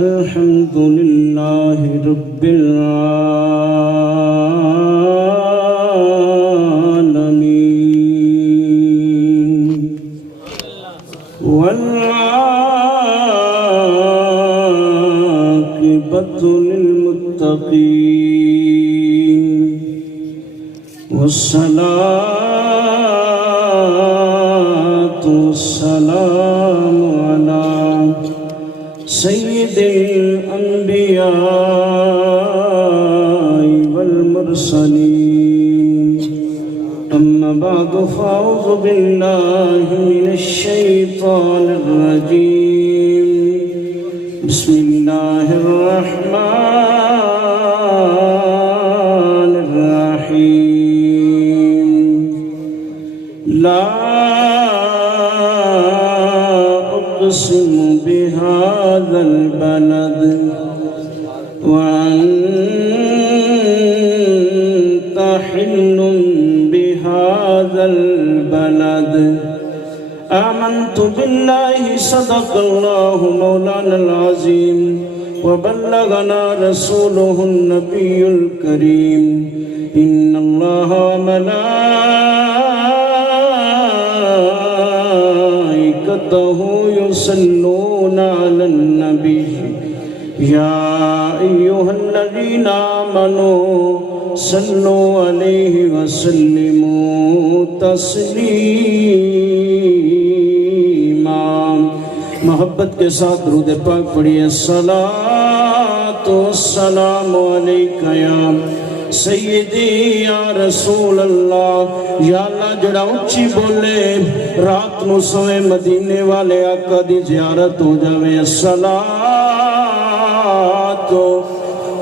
الحمد لله رب العالمين والعاقبة للمتقين والصلاة والسلام على سيد الأنبياء والمرسلين أما بعد فأعوذ بالله من الشيطان الرجيم بسم الله الرحمن الرحيم لا أقسم بهذا البلد وأنت حل بهذا البلد آمنت بالله صدق الله مولانا العظيم وبلغنا رسوله النبي الكريم إن الله وملائكته يصلون على النبي يا أيها الذين آمنوا صلوا عليه وسلموا تسلیما محبت کے ساتھ درود پاک پڑھیے الصلاۃ والسلام علیک یا سیدی یا رسول اللہ یا اللہ جڑا اچھی بولے رات نو سوئے مدینے والے آقا دی زیارت ہو جاوے الصلاۃ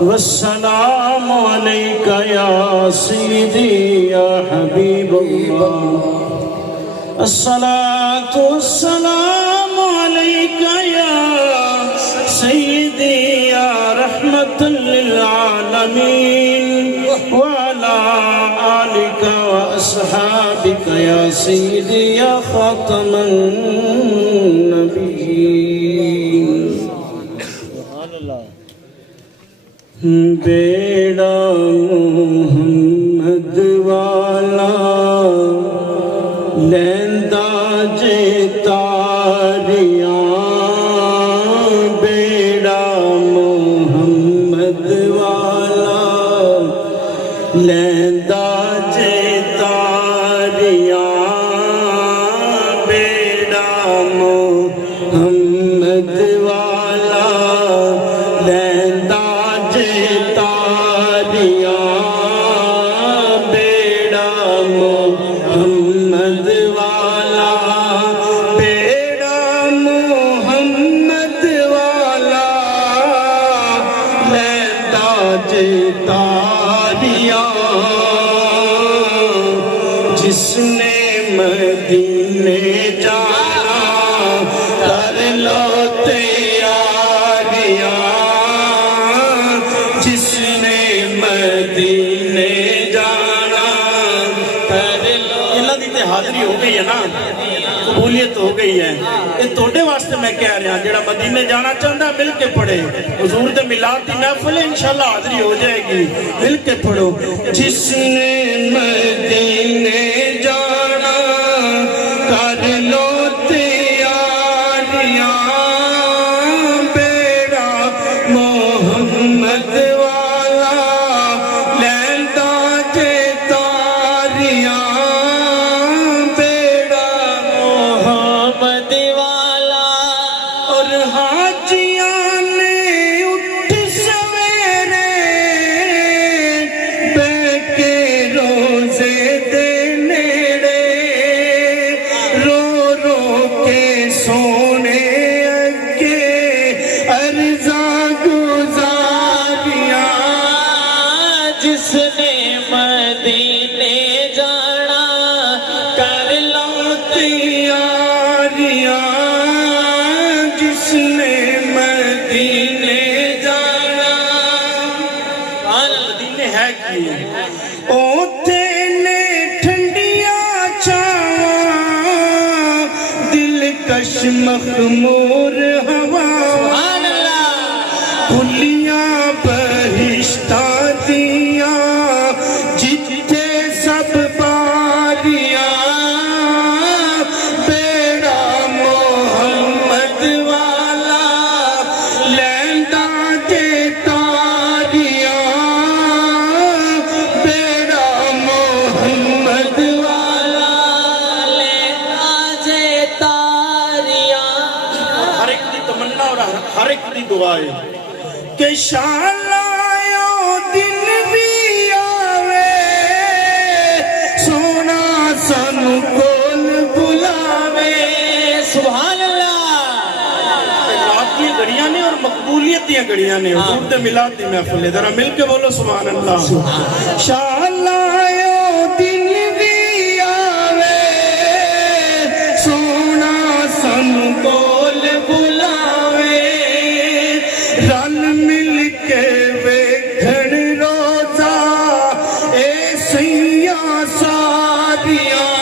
والسلام علیک یا سیدی یا حبیب اللہ الصلاۃ والسلام علیک یا سیدی یا رحمت للعالمین وعلى آلك وأصحابك يا سيدي يا خاتم النبيين بیڑا محمد والا لیندا جے تاریاں بیڑا محمد والا لیندا جے تاریاں بیڑا محمد والا لیندا جے تاریاں بیڑا محمد والا بیڑا محمد والا لیندا جے تاریاں جس نے مدینے جانا کر لو تیاریاں جس نے مدینے جانا کر لو اللہ دی تے حاضری ہو گئی ہے نا قبولیت ہو گئی ہے یہ توڑے واسطے میں کہہ رہا ہوں جڑا مدینے جانا چاہتا ہے مل کے پڑھے حضور دے میلاد دی محفل ہے انشاءاللہ حاضری ہو جائے گی مل کے پڑھو جس نے مدینے جانا کر لو تیاریاں بیڑا محمد والا لیندا جے تاریاں بیڑا محمد والا اور حاجیاں نے اٹھ سویرے بے کے روزے دے نیڑے رو رو کے سونے اگے عرضاں گزاریاں جس نے مدینے جانا کر لو تیاریاں جس نے مدینے جانا مدینے ہے کی اوتھے نے ٹھنڈیاں چھاواں دل کش مخمور ہوا کھلیاں بہشتاں دیاں جتھے سب باریاں بیڑا محمد والا لیندا تے تاریاں بیڑا محمد والا لیندا تے تاریاں. ہر ایک دی تمنا اور ہر ایک دی دعا ہے کہ شال آیو دن بھی آوے سونا سانو کول بلاوے. سبحان اللہ. رات کی گھڑیاں نے اور مقبولیت دی گھڑیاں نے حضور دے میلاد دی محفل ہے. ذرا مل کے بولو سبحان اللہ. شال آیو دن بھی آوے سونا سانو کول بلاوے رل مل کے ویکھن روزہ اے سیاں ساریاں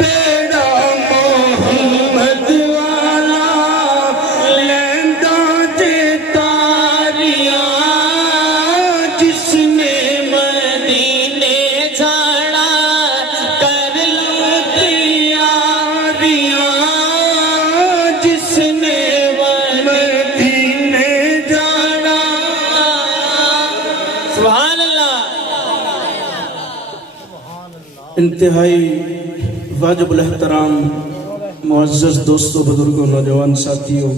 بیڑا محمد والا لیندا تے تاریاں جس نے مدینے جانا کر لو تیاریاں جس نے مدینے جانا. سبحان اللہ. انتہائی واجب الاحترام معزز دوستو بزرگوں نوجوان ساتھیوں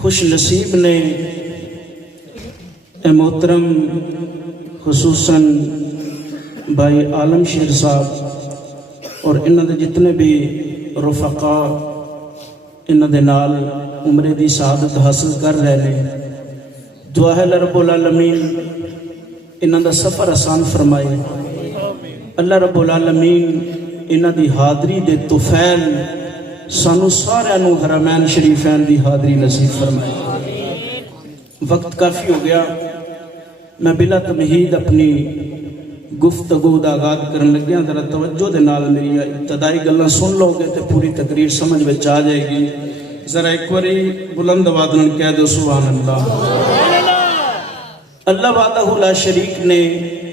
خوش نصیب نے اے محترم خصوصاً بھائی عالم شیر صاحب اور انہوں نے جتنے بھی رفقا انہوں نے نال عمرے دی سعادت حاصل کر رہے ہیں. دعا ہے رب العالمین انہوں دا سفر آسان فرمائے. اللہ رب العالمین انہوں دی حاضری دے طفیل سانو سارے نو حرمین شریفین دی حاضری نصیب فرمائے. وقت کافی ہو گیا. میں بلا تمہید اپنی گفتگو دا آغاز کرن لگیا. ذرا توجہ دے نال میری ابتدائی گلاں سن لو گے تے پوری تقریر سمجھ وچ آ جائے گی. ذرا ایک باری بلند آواز نال کہہ دو سبحان اللہ. اللہ وحدہ لا شریک نے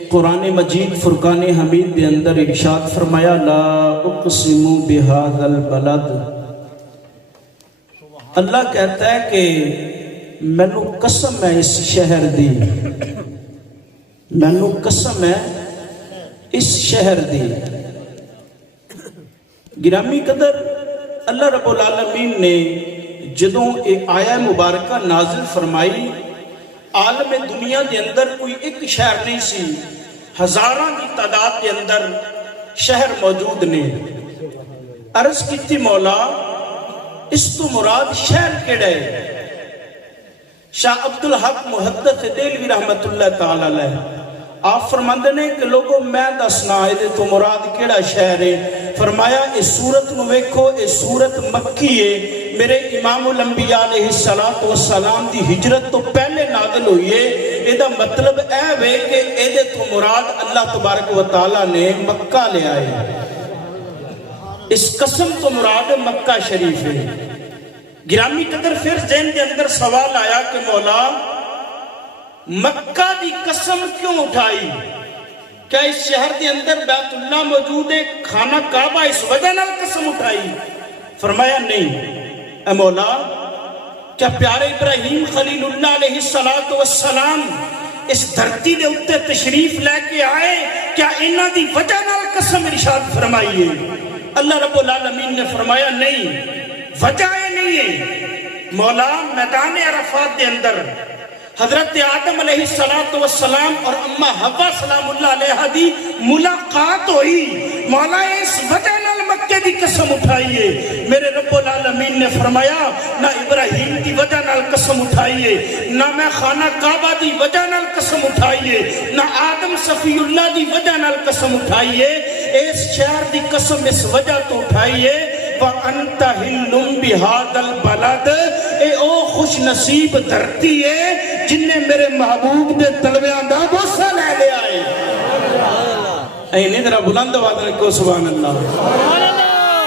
قرآن مجید فرقان حمید دے اندر ارشاد فرمایا لا اقسم بہذا البلد. اللہ کہتا ہے کہ مینوں قسم ہے اس شہر دی, مینوں قسم ہے اس شہر دی. گرامی قدر اللہ رب العالمین نے جدوں ایک آیہ مبارکہ نازل فرمائی عالم دنیا دے اندر کوئی ایک شہر نہیں سی, ہزاراں کی تعداد دے اندر شہر موجود نے. عرض کیتی مولا اس تو مراد شہر کیڑا ہے؟ شاہ عبدالحق محدث دہلوی رحمت اللہ تعالی علیہ آپ فرماندے نے کہ لوگوں میں دسنا ہے تو مراد کیڑا شہر ہے. فرمایا اس صورت نو ویکھو, اس صورت مکی ہے, میرے امام الانبیاء علیہ السلام دی ہجرت تو پہلے نازل ہوئی ہے. ایدہ مطلب اے وے کہ ایدے تو مراد اللہ تبارک و تعالیٰ نے مکہ لے آئے. اس قسم تو مراد مکہ شریف ہے. گرامی قدر پھر ذہن کے اندر سوال آیا کہ مولا مکہ دی قسم کیوں اٹھائی؟ کیا اس شہر کے اندر بیت اللہ موجود ہے, خانہ کعبہ, اس وجہ نال قسم اٹھائی؟ فرمایا نہیں. اے مولا کیا پیارے ابراہیم خلیل اللہ علیہ السلام اس دھرتی دے اتے تشریف لے کے آئے, کیا انہاں دی وجہ نال قسم ارشاد فرمائیے؟ اللہ رب العالمین نے فرمایا نہیں, وجہ نہیں ہے. مولا میدان عرفات دے اندر حضرت آدم علیہ السلام اور اماں حوا سلام اللہ علیہ دی ملاقات ہوئی. مولا اس وجہ نال مکے دی قسم اٹھائیے. میرے رب العالمین نے فرمایا نہ ابراہیم دی وجہ نال قسم اٹھائیے, نہ میں خانہ کعبہ دی وجہ نال قسم اٹھائیے, نہ آدم صفی اللہ دی وجہ نال قسم اٹھائیے. اس شہر دی قسم اس وجہ تو اٹھائیے وَأَنْتَ هِلٌّ بِهَذَا الْبَلَدِ, اے او خوش نصیب دھرتی ہے جن نے میرے محبوب دے تلویاں دا بوسہ لے لیا ہے. اے نہیں ذرا بلند آواز رکھو سبحان اللہ.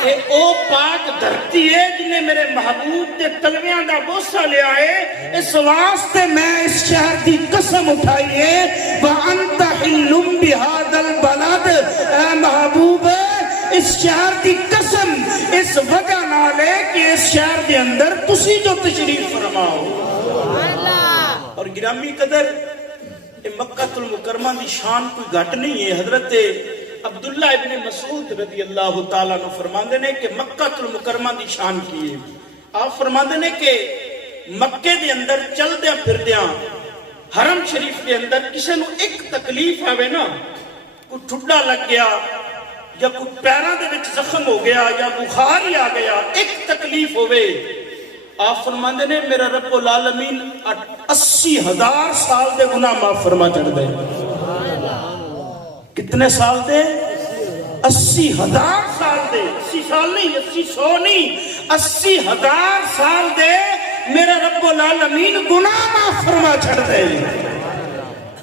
اے او پاک دھرتی ہے جنہیں میرے محبوب دے تلویاں دا بوسہ لیا ہے، اس واسطے میں اس شہر دی قسم اٹھائی ہے وَأَنْتَ حِلٌّ بِهَذَا الْبَلَدِ، اے محبوب اس شہر دی قسم اس وجہ نال ہے کہ اس شہر دے اندر تسی جو تشریف فرماؤ۔ اور گرامی قدر مکہ المکرمہ دی شان کوئی گھٹ نہیں ہے۔ حضرت عبداللہ ابن مسعود رضی اللہ تعالیٰ نے فرماندے نے کہ مکہ المکرمہ دی شان کی ہے۔ آپ فرماندے نے کہ مکے دے اندر چل دیا پھر دیا حرم شریف دے اندر کسی نو ایک تکلیف آوے نا، کوئی ٹھڈا لگ گیا یا کوئی پیروں دے وچ زخم ہو گیا یا بخار ہی آ گیا، ایک تکلیف ہوئے، آپ فرماندے نے میرا رب العالمین 80,000 سال دے گناہ معاف فرما چڑھ دے۔ کتنے سال دے؟ 80,000 سال دے، 80 سال نہیں، 80 نہیں، 80,000 سال دے میرا رب العالمین گناہ معاف فرما چھڑ دے۔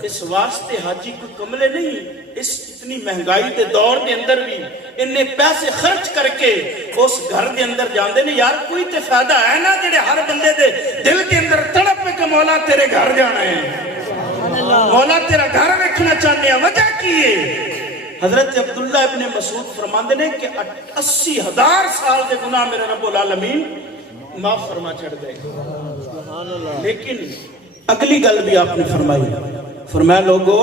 اس واسطے حاجی کوئی کملے نہیں، اس اتنی مہنگائی دے دور دے اندر بھی انہیں پیسے خرچ کر کے اس گھر دے اندر جاندے نے۔ یار کوئی تے فائدہ ہے نا جڑے ہر بندے دے دل کے اندر تڑپ پہ کہ مولا تیرے گھر جانا ہے، مولا تیرا گھر رکھنا چاہنے ہیں، وجہ کی ہے؟ حضرت عبداللہ ابن مسعود فرماندے نے کہ 80,000 سال دے گناہ میرے رب العالمین معاف فرما چھڑ دے۔ لیکن اگلی گل بھی آپ نے فرمائی، فرمایا لوگو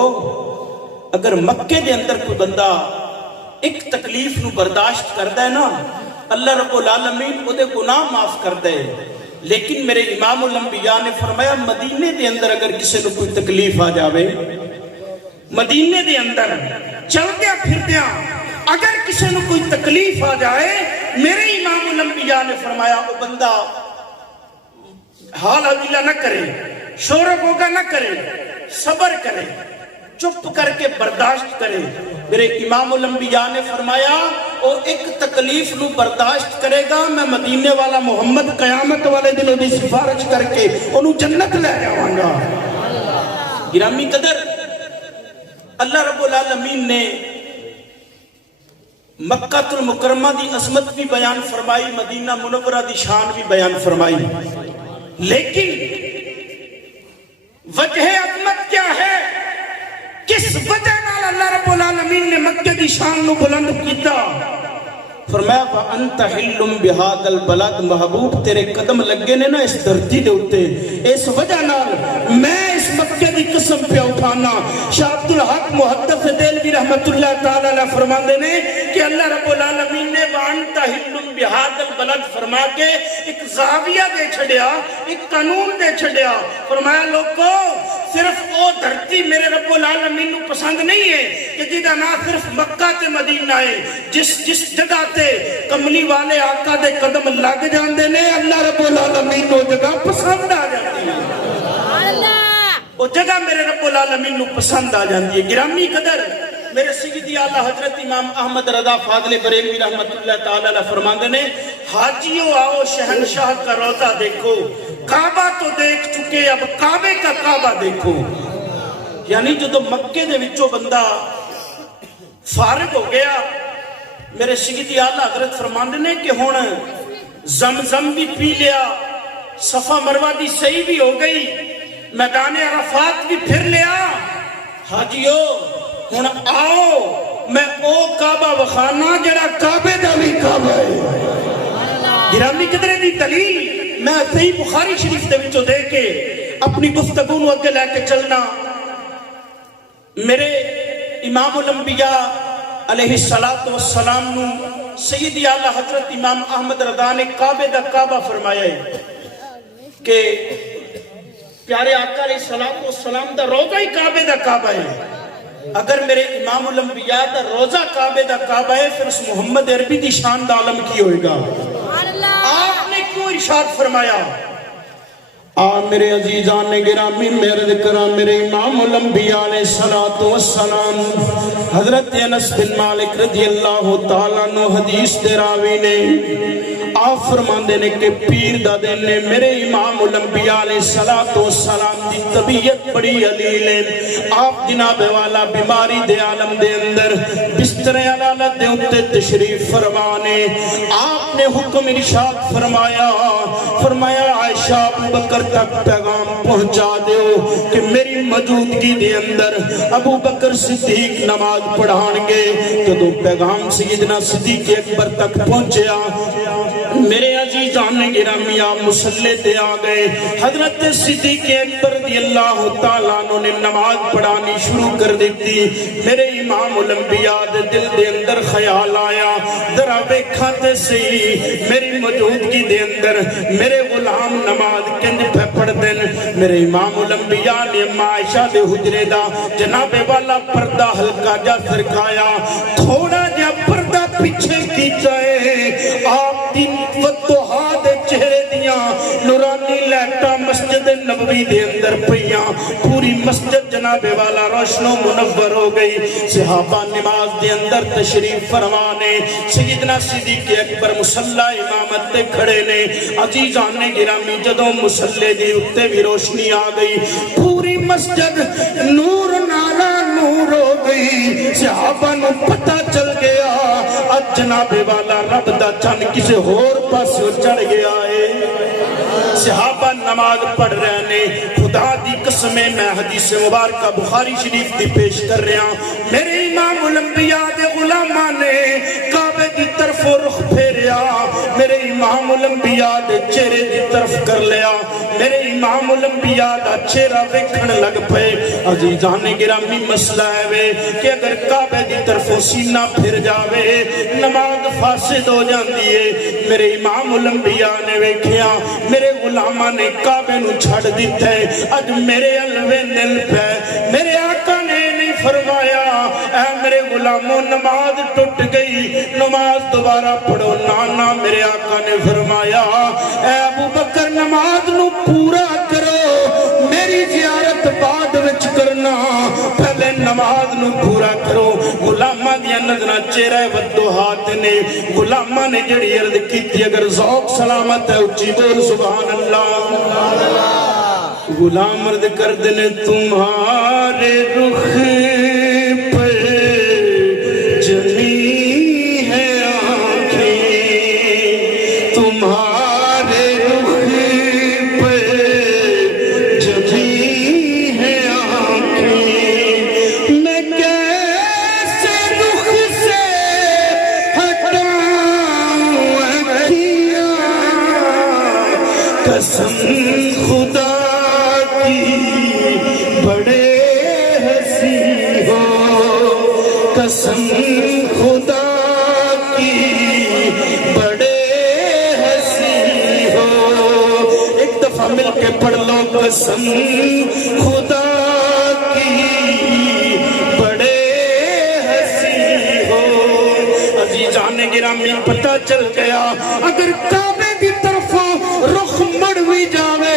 اگر مکے دے اندر کوئی بندہ ایک تکلیف نو برداشت کردہ ہے نا، اللہ رب العالمین وہ دے گناہ معاف کردہ ہے۔ لیکن میرے امام الانبیاء نے فرمایا مدینے دے اندر اگر کسی نے کوئی تکلیف آ جاوے، مدینے دے اندر چل دیا پھر دیا اگر کسی نے کوئی تکلیف آ جائے، میرے امام الانبیاء نے فرمایا وہ بندہ حال حویلہ نہ کرے، شور و گوگا نہ کرے، صبر کرے، چپ کر کے برداشت کرے۔ میرے امام الانبیاء نے فرمایا وہ ایک تکلیف نو برداشت کرے گا، میں مدینے والا محمد قیامت والے دنوں دی سفارش کر کے انہوں جنت لے جاؤں گا۔ گرامی قدر اللہ رب العالمین نے مکہ المکرمہ دی عظمت بھی بیان فرمائی، مدینہ منورہ دی شان بھی بیان فرمائی، لیکن وجہ عظمت کیا ہے؟ کس وجہ نال اللہ رب العالمین نے مکہ دی شان نو بلند کیتا؟ فرمایا وَأَنْتَ حِلٌّ بِهَذَا الْبَلَدِ، محبوب تیرے قدم لگے نے نا اس دھرتی دے اتے، اس وجہ نال میں اس مکہ دی قسم پہ اٹھانا۔ شاہ عبدالحق محدث دہلوی رحمت اللہ تعالیٰ علیہ فرماندے نے کہ اللہ رب العالمین نے وَأَنْتَ حِلٌّ بِهَذَا الْبَلَدِ فرما کے ایک زاویہ دے چھڑیا، ایک قانون دے چھڑیا۔ فرمایا لوگو صرف وہ دھرتی میرے رب العالمین نو پسند نہیں ہے کہ جدہ نہ صرف مکہ تے مدینہ ہے، جس جگہ تے کملی والے آقا دے قدم لگ جاندے نے اللہ رب العالمین نو جگہ پسند آ جاتی ہے، وہ جگہ میرے رب العالمین نو پسند آ جاندی ہے۔ گرامی قدر میرے سیدی اعلیٰ حضرت امام احمد رضا فاضل بریلوی رحمت اللہ تعالیٰ علیہ فرماندے نے حاجیوں آؤ شہنشاہ کا روضہ دیکھو، کعبہ تو دیکھ چکے اب کعبے کا کعبہ دیکھو۔ یعنی جو مکے دے وچوں بندہ فارغ ہو گیا، میرے سیدی اعلیٰ حضرت فرماندے نے کہ ہن زمزم بھی پی لیا، صفا مروہ دی صحیح بھی ہو گئی، میدان عرفات بھی پھر لیا، حاجیو ہن آؤ میں او کعبہ وخانا جڑا کعبے دا بھی کعبہ ہے۔ گرامی قدرے دی دلیل میں صحیح بخاری شریف دے وچوں دے کے اپنی گفتگو نو اگے لے کے چلنا۔ میرے امام الانبیاء علیہ السلام نو سیدی اعلیٰ حضرت امام احمد رضا نے کعبے دا کعبہ فرمایا ہے کہ پیارے آقا علیہ السلام دا روضہ ہی کعبے دا کعبہ ہے۔ اگر میرے امام الانبیاء دا روضہ کعبے دا کعبہ ہے پھر اس محمد عربی دی شان دا عالم کی ہوئے گا؟ آپ نے کیوں ارشاد فرمایا میرے عزیزان گرامی میرے کرام میرے امام الانبیاء علیہ الصلوۃ والسلام حضرت انس بن مالک رضی اللہ تعالیٰ عنہ حدیث دے راوی نے آپ فرماندے نے کہ پیر دا دن نے میرے امام الانبیاء علیہ الصلوۃ والسلام دی طبیعت بڑی علیل ہے. آپ جناب والا بیماری دے عالم دے اندر بستر علالت دے اتے تشریف فرمانے آپ نے حکم ارشاد فرمایا عائشہ ابو بکر تک پیغام پہنچا دیو کہ میری موجودگی دے اندر ابو بکر صدیق نماز پڑھان گے. تو پیغام سیدنا صدیق اکبر تک پہنچیا. میرے عزیزان گرامی آپ مصلی تے آ گئے. حضرت صدیق اکبر رضی اللہ تعالیٰ عنہ نے نماز پڑھانی شروع کر دیتی. میرے امام الانبیاء دے دل دے اندر خیال آیا ذرا ویکھاں تے صحیح میری موجودگی دے اندر میرے غلام نماز کنج پہ پڑھ دین. میرے امام الانبیاء نے عائشہ دے حجرے دا جناب والا پردہ ہلکا جا سرکایا تھوڑا جا پردہ پیچھے کیتا ہے. آپ دن فتوحا دے چہرے دیاں نورانی لیٹا مسجد نبوی دے اندر پئیاں. پوری مسجد جناب والا روشن و منور ہو گئی. صحابہ نماز دے اندر تشریف فرمانے سیدنا صدیق اکبر مصلی امامت تے کھڑے نے. عزیزان گرامی جدوں مصلی دی اتے بھی روشنی آ گئی پوری مسجد نور نالا نور ہو گئی. صحابہ نو پتہ چل گیا اج جناب والا رب دا چن کسے ہور پاسوں چڑھ گیا ہے. صحابہ نماز پڑھ رہے نے. خدا دی قسمیں میں حدیث مبارکہ بخاری شریف دی پیش کر رہا ہوں. میرے امام الانبیاء دے غلاماں نے کعبے دی طرف رخ پھیریا. میرے امام الانبیاء دے چہرے دی طرف کر لیا. میرے امام الانبیاء دا چہرہ ویکھن لگ پئے. عزیزان گرامی مسئلہ ہے کہ اگر کعبے دی طرف سینہ پھر جاوے نماز فاسد ہو جاندی ہے. میرے امام الانبیاء نے ویکھیا میرے غلاماں نے کعبے نو چھڑ دیتا ہے. اج میرے الوے دل پہ میرے آقا نے نہیں فرمایا اے میرے غلاموں نماز ٹوٹ گئی نماز دوبارہ پڑھو. نانا میرے آقا نے فرمایا اے ابو بکر نماز نو پورا کرو میری زیارت بعد وچ کرنا پہلے نماز نو پورا کرو. غلاماں دی نظراں چہرہ ودوہات نے. غلاماں نے جڑی عرض کیتی اگر ذوق سلامت ہے اچھی بول سبحان اللہ. غلام عرض کر دنے تمہارے رخ پر جمی ہے آنکھیں تمہارے رخ پر جمی ہے آنکھیں. میں کیسے رخ سے ہٹاؤں اکھیاں قسم خدا بڑے ہنسی ہو قسم خدا کی بڑے ہنسی ہو. ایک دفعہ مل کے پڑھ لو قسم خدا کی بڑے ہنسی ہو. عزیزان گرامی پتہ چل گیا اگر کعبے دی طرف رخ مڑ بھی جاوے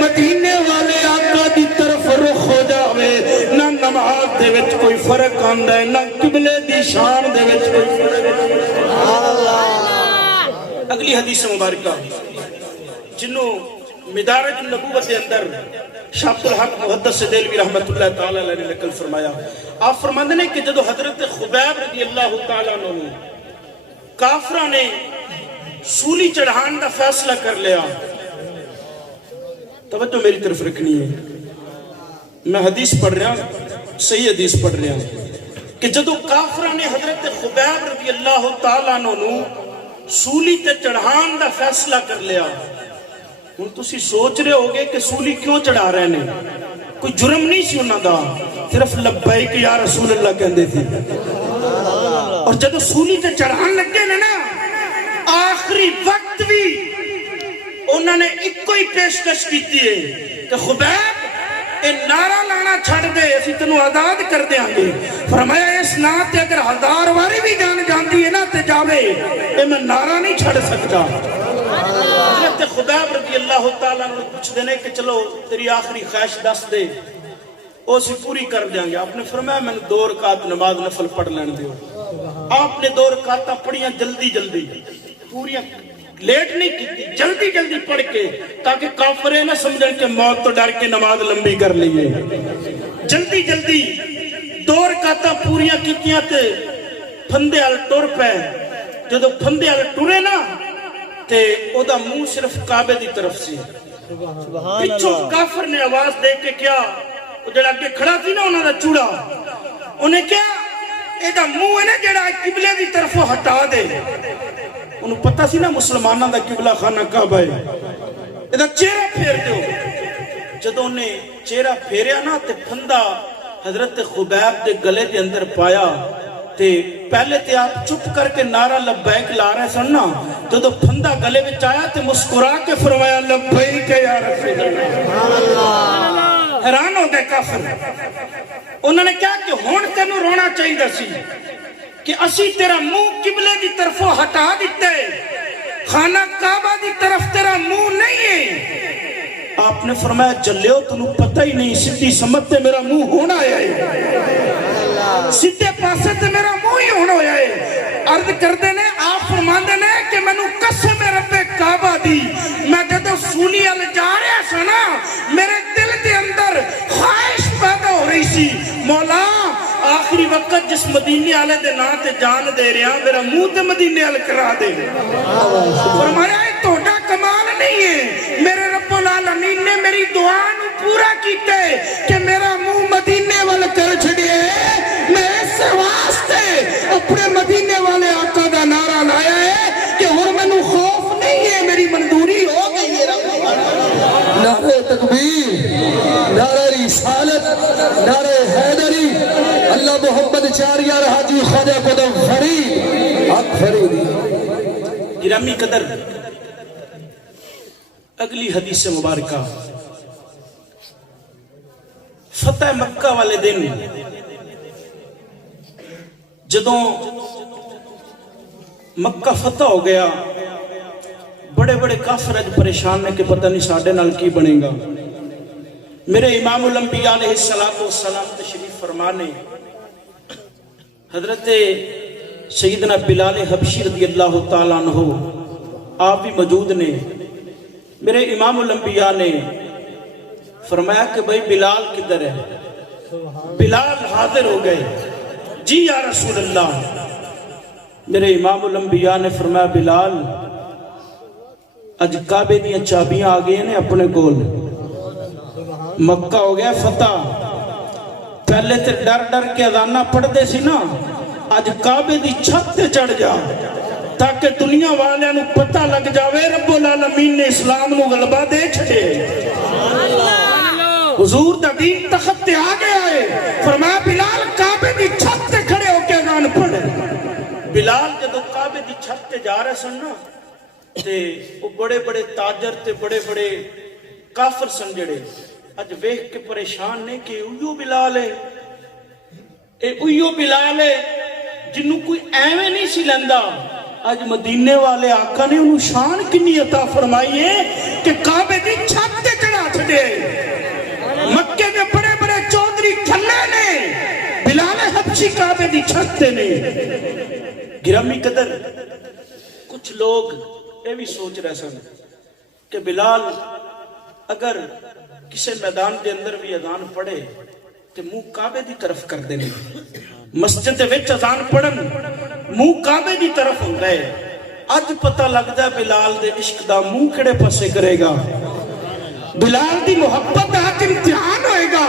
مدینے والے آقا دی طرف رخ ہو جاوے نہ نماز دے وچ کوئی فرق آندا ہے نہ قبلے دی شان دے وچ کوئی فرق. اگلی حدیث مبارکہ جنوں مدارج النبوت کے اندر شاہ عبد الحق محدث دہلوی رحمت اللہ تعالی علیہ نے نقل فرمایا. آپ فرماندے نے کہ جدو حضرت خبیب رضی اللہ تعالی عنہ کافراں نے سولی چڑھان دا فیصلہ کر لیا. توجہ میری طرف رکھنی ہے میں حدیث پڑھ رہا ہوں صحیح حدیث پڑھ رہا ہوں کہ جدو کافراں نے حضرت خبیب رضی اللہ تعالیٰ عنہ سولی تے چڑھان دا فیصلہ کر لیا. ہن تسی سوچ رہے ہوگے کہ سولی کیوں چڑھا رہے نے کوئی جرم نہیں سی انہاں دا صرف لبیک یا رسول اللہ کہندے تھے. اور جدو سولی تے چڑھان لگے نا آخری وقت بھی انہوں نے ایک کوئی پیشکش کیتی ہے کہ خبیب اے نعرہ لانا چھڑ دے اسی تنو آزاد کر دے آنگے. فرمایا اس نعرہ تے اگر 1000 واری بھی جان جانتی ہے نا تے جاوے اے میں نعرہ نہیں چھڑ سکتا. حضرت خبیب رضی اللہ تعالیٰ عنہ پوچھتے ہیں کہ چلو تیری آخری خواہش دس دے، وہ اسی پوری کر دیں گے. آپ نے فرمایا میں نے 2 رکعت نماز نفل پڑھ لین دیو. آپ نے 2 رکعت پڑھیاں جلدی جلدی، پوریاں لیٹ نہیں کی، جلدی جلدی پڑھ کے، تاکہ کافرے نہ سمجھن کہ موت تو ڈر کے نماز لمبی کر لیے. جلدی جلدی 2 رکعت پوریاں کیتیاں تے پھندے وال ٹر پے. جدو پھندے وال ٹرے نا تے او دا منہ صرف کعبے دی طرف سی. پچھوں کافر نے آواز دے کے کیا، وہ جڑا اگے کھڑا سی نا انہاں دا چوڑا، انہیں کیا اے دا منہ ہے نا جڑا قبلے دی طرف ہٹا دے. انہوں پتہ سی نا مسلمانوں دا قبلہ خانہ کعبہ ہے، اے دا چہرہ پھیر دیو. جدوں نے چہرہ پھیریا نا تے پھندا حضرت خبیب دے گلے دے اندر پایا تے پہلے تے آپ چپ کر کے نعرہ لبیک لا رہے سن نا، جدوں پھندا گلے وچ آیا تے مسکرا کے فرمایا لبیک یا رسول اللہ. حیران ہو گئے کافر. انہوں نے کہا کہ ہون تینوں رونا چاہیے سی کہ اسی تیرا منہ قبلے دی طرفوں ہٹا دیتے، خانہ کعبہ دی طرف تیرا منہ نہیں ہے. آپ نے فرمایا جلیو تنوں پتہ ہی نہیں، سیدھی سمت تے میرا منہ ہونا آیا ہے، سیدھے پاسے تے میرا منہ ہی ہونا آیا ہے. عرض کردے نے آپ فرماندے نے کہ منوں قسم رب کعبہ دی، میں جدو سونی ال جا رہا سا نا میرے دل دے اندر خواہش پیدا ہو رہی سی، مولا آخری وقت جس مدینے والے دے نا تے جان دے رہا میرا منہ تے مدینے وال کرا دے. فرمایا یہ تہاڈا کمال نہیں ہے، میرے رب العالمین نے میری دعا نو پورا کیتا ہے کہ میرا منہ مدینے وال کر چھڑے. میں اس واسطے اپنے مدینے والے آقا دا نعرہ لایا ہے کہ ہن مینوں خوف نہیں ہے، میری منظوری ہو گئی ہے. نعرہ تکبیر، نعرہ رسالت، نعرہ حیدری، اللہ محمد چاریار حاجی خواجہ قدم فرید حق فرید. گرامی قدر، اگلی حدیث مبارکہ فتح مکہ والے دن جدوں مکہ فتح ہو گیا، بڑے بڑے کافر اج پریشان نے کہ پتہ نہیں ساڈے نال کی بنے گا. میرے امام الانبیاء علیہ السلام تشریف فرمانے، حضرت سیدنا بلال حبشی رضی اللہ تعالیٰ عنہ آپ بھی موجود نے. میرے امام الانبیاء نے فرمایا کہ بھئی بلال کدھر ہے؟ بلال حاضر ہو گئے. جی یا رسول اللہ. میرے امام الانبیاء نے فرمایا بلال اج کعبے دیاں چابیاں آ گئے نے اپنے کول، مکہ ہو گیا فتح. پہلے تے ڈر ڈر کے اذانہ پڑھ دے سی نا، اج کعبے دی چھت تے چڑھ جا تاکہ دنیا والے نو پتہ لگ جاوے رب العالمین نے اسلام نو غلبہ دے چھڑے. حضور دا دین تخت تے آ گیا ہے. فرمایا بلال کعبے دی چھت تے کھڑے ہو کے اذان پڑھ. بلال جدو کعبے دی چھت تے جا رہے سن نا تے وہ بڑے بڑے تاجر تے بڑے بڑے کافر سن جڑے اج ویکھ کے پریشان نے کہ اویو بلال ہے، اے اویو بلال ہے جنوں کوئی ایویں نہیں سی لیندا. اج مدینے والے آقا نے انہوں شان کنی عطا فرمائی ہے کہ کعبے دی چھت تے چڑھا چھڑے. مکے کے بڑے بڑے چودھری تھلے نے، بلال حبشی کعبے دی چھت تے نے. گرامی قدر، کچھ لوگ یہ بھی سوچ رہے سن کہ بلال اگر کسی میدان دے اندر بھی اذان پڑھے تو منہ کعبے دی طرف کر دیں، مسجد وچ اذان پڑھن منہ کعبے دی طرف ہوتا ہے. اج پتہ لگتا ہے بلال دے عشق دا منہ کڑے پسے کرے گا، بلال دی محبت دا امتحان ہوئے گا.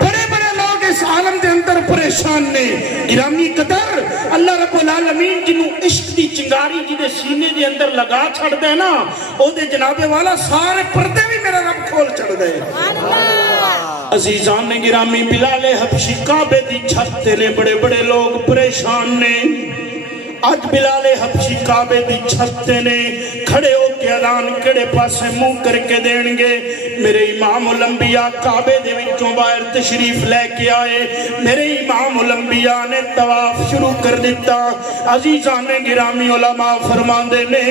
بڑے بڑے لوگ اس عالم دے اندر پریشان نے. گرامی قدر، اللہ رب العالمین جنوں عشق دی چنگاری جدے سینے دے اندر لگا چھڑ دے نا، او دے جناب والا سارے پردے بھی میرا رب کھول چھڑ دے. عزیزان نے گرامی، بلال حبشی کعبے دی چھت تے نے، بڑے بڑے لوگ پریشان نے. اج بلال حبشی کعبے دی چھت تے نے کھڑے ہو کہ اذان کڑے پاسے منہ کر کے دین گے. میرے امام الانبیاء کعبے دے وچوں باہر تشریف لے کے آئے. میرے امام الانبیاء نے طواف شروع کر دیتا. عزیزان گرامی علماء فرماندے نے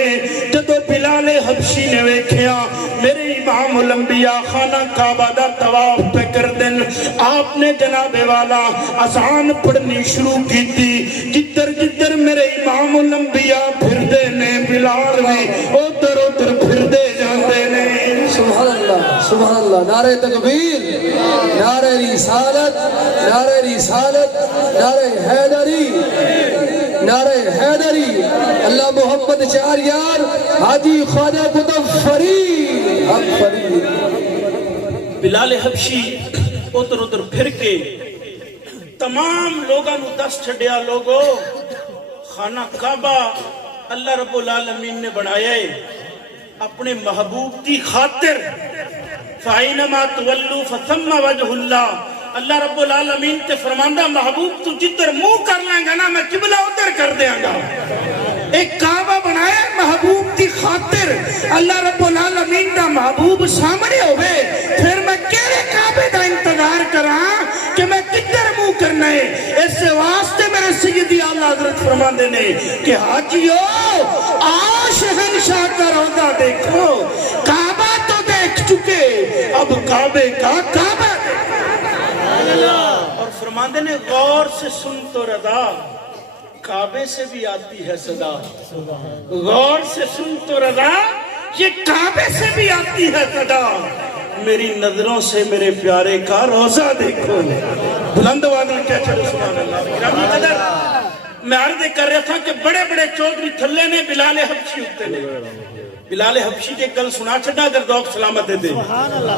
جدو بلال حبشی نے ویکھیا میرے امام الانبیاء خانہ کعبہ دا طواف پہ کر دن, آپ نے جناب والا اذان پڑھنی شروع کی تھی. جدر جدر میرے امام الانبیاء پھر دے نے بلال بھی ادھر ادھر پھر دے جاندے نے. سبحان اللہ سبحان اللہ. نعرہ تکبیر, نعرہ رسالت, نعرہ رسالت, نعرہ حیدری, نعرہ حیدری. اللہ محمد چار یار حاجی خواجہ قطب فرید حق فرید. بلال حبشی ادھر ادھر پھر کے تمام لوگاں نو دس چھڈیا. لوگو خانہ کعبہ اللہ رب العالمین نے بنایا ہے اپنے محبوب کی خاطر. فَأَيْنَمَا تُوَلُّوا فَثَمَّ وَجْهُ اللَّهِ. اللہ رب العالمین تے فرماندہ محبوب تو جدھر منہ کر لیں گا نا میں قبلہ ادھر کر دیاں گا. ایک کعبہ بنایا محبوب کی خاطر. اللہ رب العالمین دا محبوب سامنے ہوئے پھر میں کیڑے کعبے دا انتظار کراں کہ میں کدھر منہ کرنا ہے. اس سے واسطے میرے سیدی اعلیٰ حضرت فرماندے نے کہ حاجیو آؤ شہنشاہ کا روضہ دیکھو. کعبہ تو دیکھ چکے اب کعبے کا کعبہ. اور فرماندے نے غور سے سن تو رضا کعبے سے بھی آتی ہے صدا. غور سے سن تو رضا یہ کعبے سے بھی آتی ہے صدا. میری نظروں سے میرے پیارے کا روزہ دیکھو. بلند وادن کیا چلو سبحان اللہ. گرامی قدر میں عرض کر رہا تھا کہ بڑے بڑے چودھری تھلے نے بلال حبشی ہوتے نے. بلال حبشی کے کل سنا چھڑا اگر ذوق سلامت دے.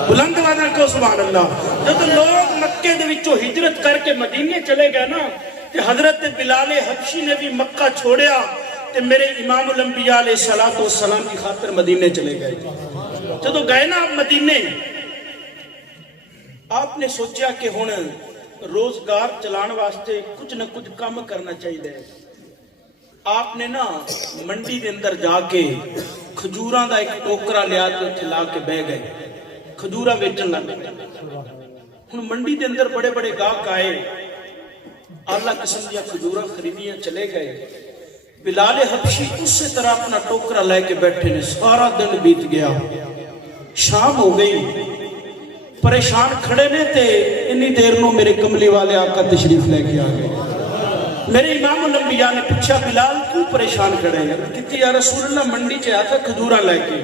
بلند وادن کو سبحان اللہ. جب لوگ مکے دے وچوں ہجرت کر کے مدینے چلے گئے نا کہ حضرت بلال حبشی نے بھی مکہ چھوڑیا کہ میرے امام الانبیاء علیہ السلام کی خاطر مدینے چلے گئے. جب گئے نا مدینے آپ نے سوچیا کہ ہن روزگار چلان واسطے کچھ نہ کچھ کام کرنا چاہیے. آپ نے نا منڈی دے اندر جا کے کھجوراں دا ایک ٹوکرا لیا کے اتھے لا کے بہ گئے. کھجورا بیچن لگ گئے. ہن منڈی دے اندر بڑے بڑے گاہک آئے اعلیٰ قسم دیا کھجوراں خریدیاں چلے گئے. بلال حبشی اسی طرح اپنا ٹوکرا لے کے بیٹھے نے. سارا دن بیت گیا, شام ہو گئی, پریشان کھڑے نے تے انی دیر نو میرے کملی والے آقا تشریف لے کے آ گئے. میرے امام الانبیاء نے پوچھا بلال کیوں پریشان کھڑے ہیں؟ کہتی یا رسول اللہ منڈی چ آیا تھا کھجوراں لے کے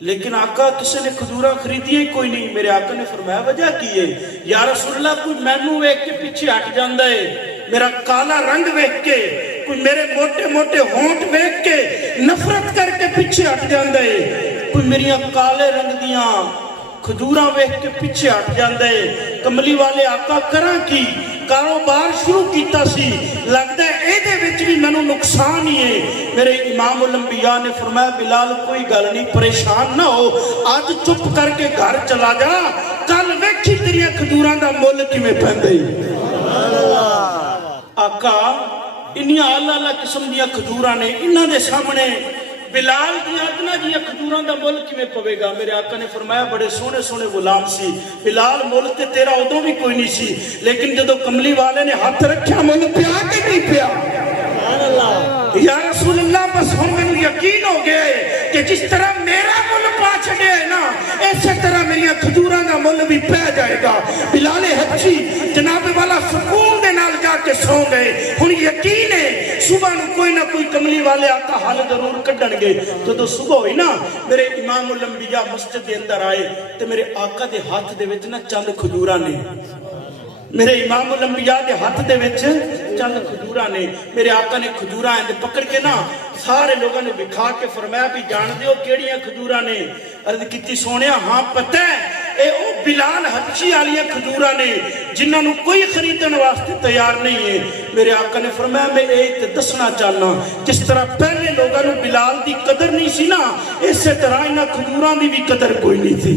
لیکن آقا کسی نے کھجوراں خریدی ہی کوئی نہیں. میرے آقا نے فرمایا وجہ کی ہے؟ یا رسول اللہ کوئی مینوں ویکھ کے پیچھے ہٹ جاندا ہے, میرا کالا رنگ ویکھ کے, کوئی میرے موٹے موٹے ہونٹ ویکھ کے نفرت کر کے پیچھے ہٹ جاندا ہے, کوئی میریاں کالے رنگ دیاں کھجوراں ویکھ کے پیچھے ہٹ جاندا ہے. کملی والے آقا کراں کی کاروبار شروع کیتا سی لگدا ہے اے دے وچ بھی مینوں نقصان ہی ہے. میرے امام الانبیاء نے فرمایا بلال کوئی گل نہیں, پریشان نہ ہو, آج چپ کر کے گھر چلا جا, کل ویکھی تیریاں کھجوراں دا مول کیویں پیندا ہے. آقا انیاں اعلیٰ قسم دیاں کھجوراں نے, انہاں دے سامنے بلال دی ادنا جی کھجوراں دا مول کیویں پوے گا؟ میرے آقا نے فرمایا بڑے سونے سونے غلام سی بلال, مول تے تیرا ادوں بھی کوئی نہیں سی, لیکن جدو کملی والے نے ہاتھ رکھیا مول پیا کہ نہیں پیا؟ یا رسول اللہ بس ہن مینوں یقین ہو گیا ہے کہ جس طرح میرا مول پا چھڈیا ہے نا اسی طرح میری کھجوراں دا مول بھی پہ جائے گا. بلال حبشی جناب والا سکون دے نال جا کے سو گئے. ہن یقین ہے صبح نو کوئی نہ کوئی کملی والے آقا حل ضرور کڈن گے. جدو صبح ہوئی نا میرے امام الانبیاء مسجد دے اندر آئے تے میرے آقا دے ہاتھ دے وچ نا چند کھجوراں نے. میرے امام الانبیاء دے ہاتھ دے وچ چند کھجوراں نے. میرے آقا نے کھجوراں اندر پکڑ کے نا سارے لوگوں نے بکھا کے فرمایا بھی جان دیو کیڑیاں کھجوراں نے؟ عرض کیتی سونیا ہاں پتہ ہے اے او بلال حبشی والیاں کھجوراں نے جنہاں نو کوئی خریدن واسطے تیار نہیں ہے. میرے آقا نے فرمایا میں اے تے دسنا چاہنا جس طرح پہلے لوگوں نو بلال دی قدر نہیں سی نا اسی طرح انہاں کھجوراں دی بھی قدر کوئی نہیں تھی.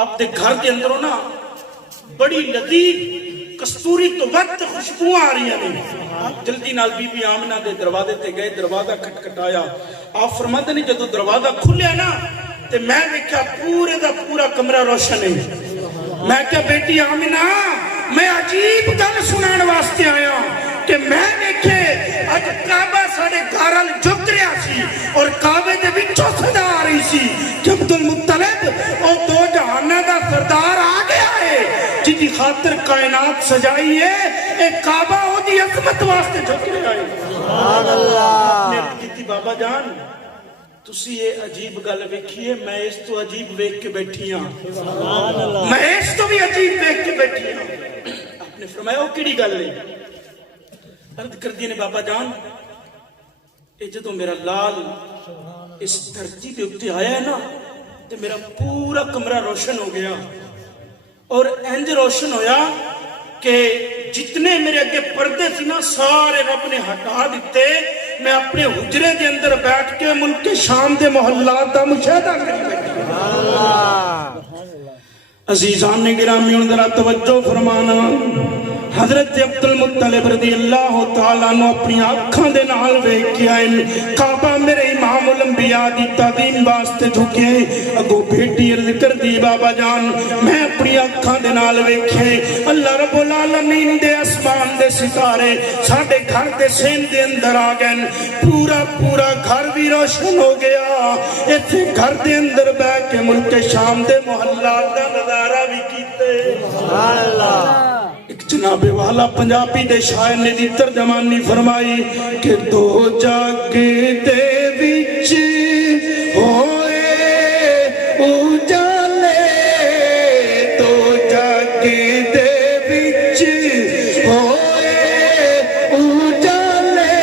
آپ دے گھر دے اندروں نا بڑی لذیذ کستوری تو وقت خوشبو آ رہی ہیں. آپ جلدی نال بی بی آمنہ دے دروازے تے گئے, دروازہ کھٹکھٹایا. آپ فرماتے نہیں جدو دروازہ کھلیا نا تے میں دیکھا پورے دا پورا کمرہ روشن ہے. میں کہا بیٹی آمنہ میں عجیب گل سنان واسطے آیا کہ میں دیکھے اج کعبہ ساڑے گھرال جھک رہا سی اور کعبے دے وچوں صدا آ رہی سی کہ عبدالمطلب او دو جہانہ دا سردار آ گیا ہے جی دی خاطر کائنات سجائی ہے. ایک کعبہ او دی عظمت واسطے جھک رہا ہے. سبحان اللہ. نے کہتی بابا جان تسی یہ عجیب گل ویکھیے, میں اس تو عجیب ویکھ کے بیٹھی ہاں. سبحان اللہ. میں اس تو بھی عجیب ویکھ کے بیٹھی ہاں. آپ نے فرمایا وہ کیڑی گل ہے؟ عرض کر دی نے بابا جان اے جدو میرا لال اس دھرتی دے اتے آیا ہے نا تے میرا پورا کمرہ روشن ہو گیا اور انج روشن ہویا کہ جتنے میرے اگے پردے سی نا سارے رب نے ہٹا دیتے. میں اپنے حجرے دے اندر بیٹھ کے ملک شام دے محلات دا مشاہدہ کر رہا. عزیزان گرامی ذرا توجہ فرمانا. حضرت عبدالمطلب رضی اللہ تعالیٰ نے اپنی آنکھاں دے نال ویکھ کے آئے کعبہ میرے امام الانبیاء دی تعظیم واسطے جھکے. اگو بیٹی عرض کر دی بابا جان میں اپنی آنکھاں دے نال ویکھے اللہ رب العالمین دے اسمان دے ستارے ساڈے گھر دے سین دے اندر آ گئے. پورا پورا گھر بھی روشن ہو گیا. ایتھے گھر دے اندر بیٹھ کے ملک شام دے محلات دا نظارہ بھی کیتے. سبحان اللہ. ایک جناب والا پنجابی دے شاعر نے دی ترجمانی فرمائی کہ دو جگ دے وچ ہوئے اجالے, دو جگ دے وچ ہوئے اجالے,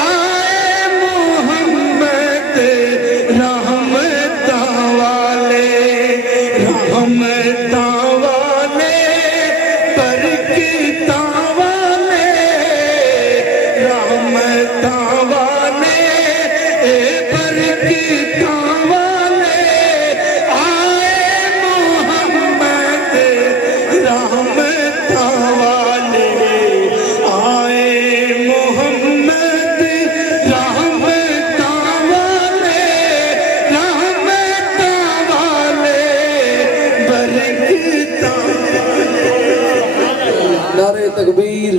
آئے محمد رحمتاں والے, رحمتاں تکبیر.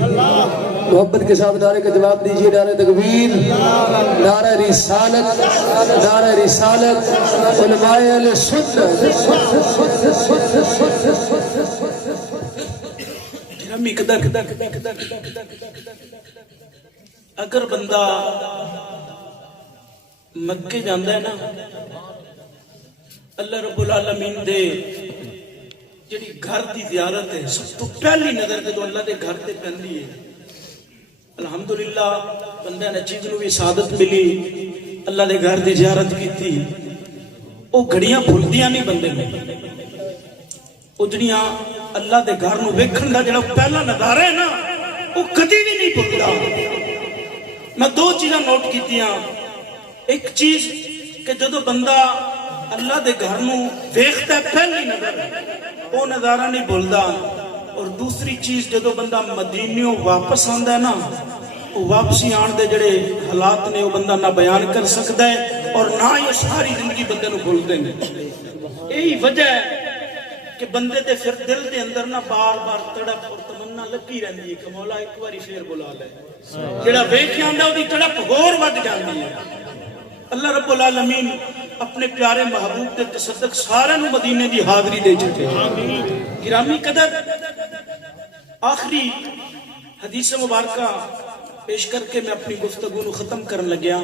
محبت کے ساتھ نعرے کا جواب دیجئے. نعرہ تکبیر, نعرہ رسالت, نعرہ رسالت, علماء اہل سنت. اگر بندہ مکے جاندہ ہے نا اللہ رب العالمین دے جڑی گھر دی زیارت ہے سب تو پہلی نظر دے تو اللہ دے گھر تے پہندی ہے. الحمدللہ بندہ نے چیز نو بھی سعادت ملی, اللہ دے گھر دی زیارت کی تھی. او گھڑیاں بھولدیاں نہیں بندے میں, او جڑیاں اللہ دے گھر نو ویکھن دا جڑا پہلا نظارہ ہے نا او کدی بھی نہیں بھولدا. میں دو چیزاں نوٹ کیتیاں. ایک چیز کہ جدو بندہ اللہ دے گھر نو ویکھدا ہے پہلی نظر وہ نظارہ نہیں بھولدا. اور دوسری چیز جدو بندہ مدینیوں واپس آندا ہے نا وہ واپسی آن دے جڑے حالات نے وہ بندہ نہ بیان کر سکتا ہے اور نہ یہ ساری زندگی بندے نو بھول دیں. یہی وجہ ہے کہ بندے دے پھر دل دے اندر نہ بار بار تڑپ اور تمنا لگی رہندی ہے کہ مولا ایک باری پھر بلا لے. جڑا ویکھیا ہوندا اودی تڑپ ہور ود جاندی ہے. اللہ رب العالمین اپنے پیارے محبوب کے تصدق سارے نو مدینے دی حاضری دے چھٹے. گرامی قدر آخری حدیث مبارکہ پیش کر کے میں اپنی گفتگو نو ختم کرن لگیا.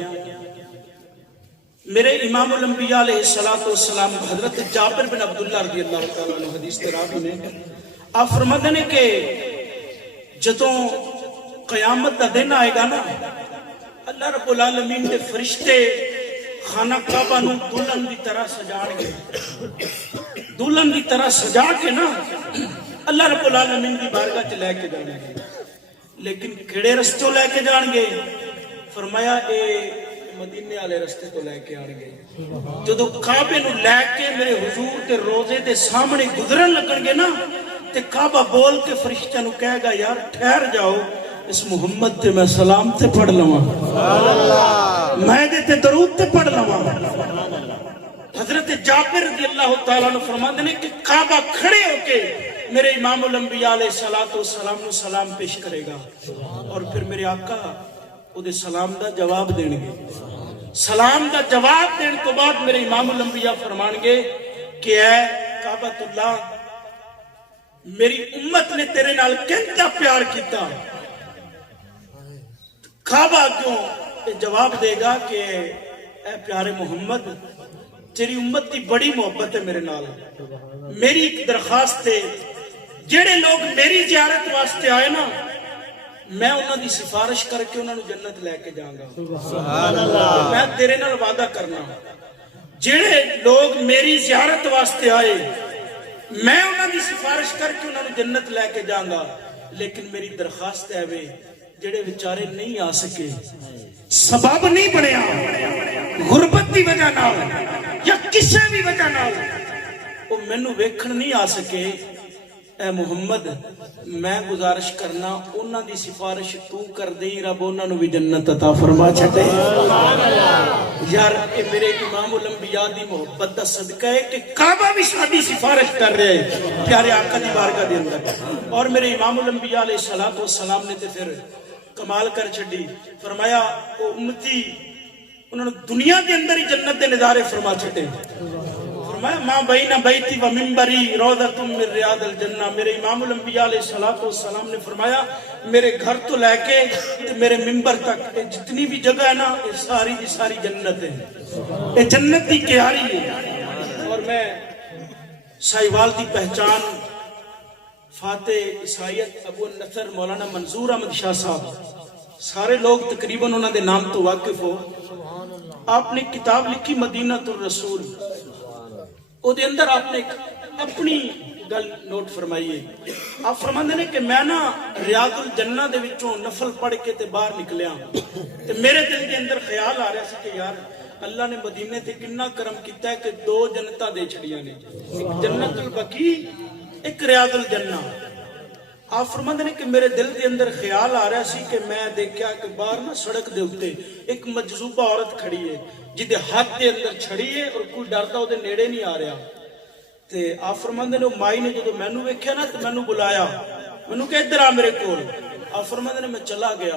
میرے امام الانبیاء علیہ السلام حضرت جابر بن عبداللہ رضی اللہ تعالیٰ عنہ حدیث راوی نے آپ فرماتے ہیں کہ جدوں قیامت کا دن آئے گا نا اللہ رب العالمین کے فرشتے خانہ کعبہ نو دلہن دی طرح سجان گے. دلہن دی طرح سجا کے نا اللہ رب العالمین دی بارگاہ چ لے کے جان گے. لیکن کیڑے رستوں لے کے جان گے؟ فرمایا اے مدینے والے رستے تو لے کے آن گے جدو کعبے نو لے کے میرے حضور کے روزے دے سامنے گزرن لگن گے نا تے کعبہ بول کے فرشتیاں نو کہے گا یار ٹھہر جاؤ اس محمد تے میں سلام تے پڑھ لواں میں دے تے درود تے پڑھ لواں حضرت جابر رضی اللہ تعالیٰ عنہ فرماتے ہیں کہ کعبہ کھڑے ہو کے میرے امام الانبیاء علیہ السلام نو سلام پیش کرے گا اور پھر میرے آقا او دے سلام دا جواب دیں گے سلام دا جواب دین تو بعد میرے امام الانبیاء فرمان گے کہ اے کعبۃ اللہ میری امت نے تیرے نال کیندا پیار کیتا کعبہ کیوں جواب دے گا کہ اے پیارے محمد تیری امت دی بڑی محبت ہے میرے نال میری ایک درخواست ہے جڑے لوگ میری زیارت واسطے آئے نا میں انہاں دی سفارش کر کے انہاں نو جنت لے کے جاؤں گا سبحان اللہ میں تیرے نال وعدہ کرنا جڑے لوگ میری زیارت واسطے آئے میں انہاں دی سفارش کر کے انہاں نو جنت لے کے جاؤں گا لیکن میری درخواست ہے وے جڑے بیچارے نہیں آ سکے سبب نہیں بنیا غربت دی وجہ نال یا کسی بھی وجہ نال وہ مینوں ویکھن نہیں آ سکے اے محمد میں گزارش کرنا انہاں دی سفارش تو کر دیں رب انہاں نو بھی جنت عطا فرما چھٹے یار اے میرے امام الانبیاء دی محبت دا صدقہ ہے کہ کعبہ بھی ساری سفارش کر رہے ہیں پیارے آقا دی بارگاہ دے اندر اور میرے امام الانبیاء علیہ السلام نے تے پھر کمال کر چھڈی فرمایا او امتی انہوں نے دنیا کے اندر ہی جنت دے نظارے فرما چھٹے فرمایا ماں بین بیتی و منبری روضۃ من ریاض الجنہ میرے امام الانبیاء علیہ السلام نے فرمایا میرے گھر تو لے کے میرے منبر تک جتنی بھی جگہ ہے نا یہ ساری دی ساری جنت ہے یہ جنت دی کیاری ہے اور میں سائیوال دی پہچان فاتح عیسائیت ابو النصر مولانا منظور احمد شاہ صاحب سارے لوگ تقریباً انہوں نے نام تو واقف ہو آپ نے کتاب لکھی مدینہ الرسول او دے اندر آپ نے اپنی گل نوٹ فرمائیے آپ فرماندے نے کہ میں نا ریاض الجنہ دے وچوں نفل پڑھ کے تے باہر نکلیا تے میرے دل کے اندر خیال آ رہا سی کہ یار اللہ نے مدینے تے کتنا کرم کیتا ہے کہ دو جنتاں دے چھڑیاں نے ایک جنت البقیع ایک ریاض الجنہ آپ فرماندے نے کہ میرے دل کے اندر خیال آ رہا سی کہ میں دیکھیا کہ باہر نا سڑک دے اوتے ایک مجذوبہ عورت کھڑی ہے جدے ہاتھ دے اندر چھڑی ہے اور کوئی ڈردا او دے نیڑے نہیں آ رہا تے آپ فرماندے نے مائی نے جدوں مینوں ویکھیا نا تے مینوں بلایا مینوں کہ ادھر آ میرے کول آپ فرماندے نے میں چلا گیا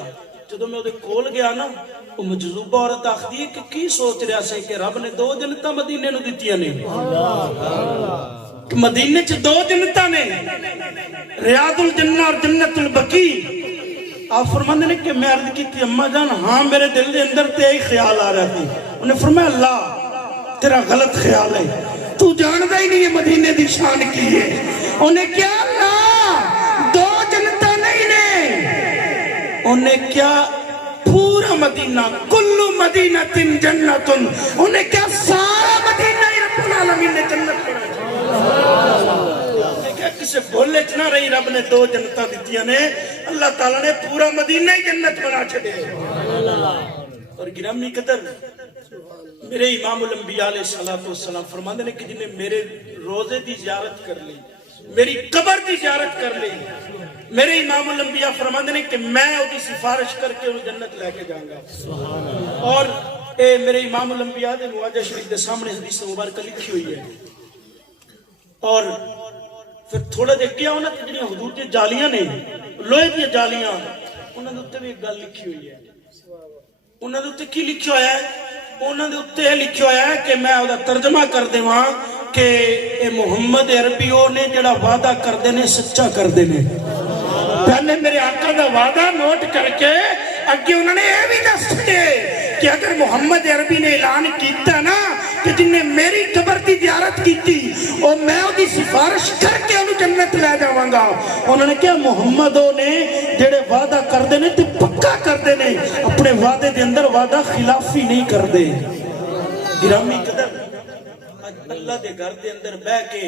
جدوں میں او دے کول گیا نا او مجذوبہ عورت آکھدی ہے کہ کی سوچ رہا سی کہ رب نے دو جنتاں مدینے نو دتیاں نے مدینے چ دو جنتاں نے ریاض الجنہ اور جنت البقیع آپ فرماندے نے کہ میں عرض کی تھی اماں جان ہاں میرے دل دے اندر تے ہی خیال آ رہا تھی انہیں فرمایا اللہ تیرا غلط خیال ہے تو جانتا ہی نہیں ہے مدینے دی شان کی ہے انہیں کیا اللہ دو جنتاں نہیں نے انہیں کیا پورا مدینہ کل مدینہ تن جنتن انہیں کیا سارا مدینہ ہی رب العالمین نے جنت بنا کسے بولے چنا رہی رب نے دو جنتاں دیتیاں نے اللہ تعالیٰ نے پورا مدینہ ہی جنت بنا چھڑے اور گرامی قدر میرے امام الانبیاء علیہ السلام فرماندے نے کہ جنہیں میرے روزے دی زیارت کر لی میری قبر دی زیارت کر لی میرے امام الانبیاء فرماندے نے کہ میں اس کی سفارش کر کے انہوں جنت لے کے جاؤں گا اور اے میرے امام الانبیاء دے مواجہ شریف دے سامنے حدیث مبارکہ لکھی ہوئی ہے اور پھر تھوڑا دیکھ گیا انہوں نے جنہیں حضور دی جالیاں نے لوہے دی جالیاں انہوں نے اتنے بھی ایک گل لکھی ہوئی ہے انہوں نے اتنے کی لکھی ہویا ہے انہوں نے اتنے لکھی ہویا ہے کہ میں وہ ترجمہ کر دے وہاں کہ اے محمد عربیوں نے جڑا وعدہ کر دینے سچا کر دینے پہلے میرے آقا دا وعدہ نوٹ کر کے اگے انہوں نے یہ بھی دس دے کہ اگر محمد عربی نے اعلان کیتا نا کہ جن نے میری قبر دی زیارت کیتی اور میں وہ دی سفارش کر کے انہوں جنت لے جاواں گا انہوں نے کیا محمدوں نے جڑے وعدہ کر دینے تے پکا کر دینے اپنے وعدے دے اندر وعدہ خلافی نہیں کر دے گرامی قدر اللہ دے گھر دے اندر بہ کے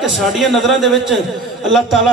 ਕਿ ਸਾਡੀਆਂ ਨਜ਼ਰਾਂ ਦੇ ਵਿੱਚ ਅੱਲਾਹ ਤਾਲਾ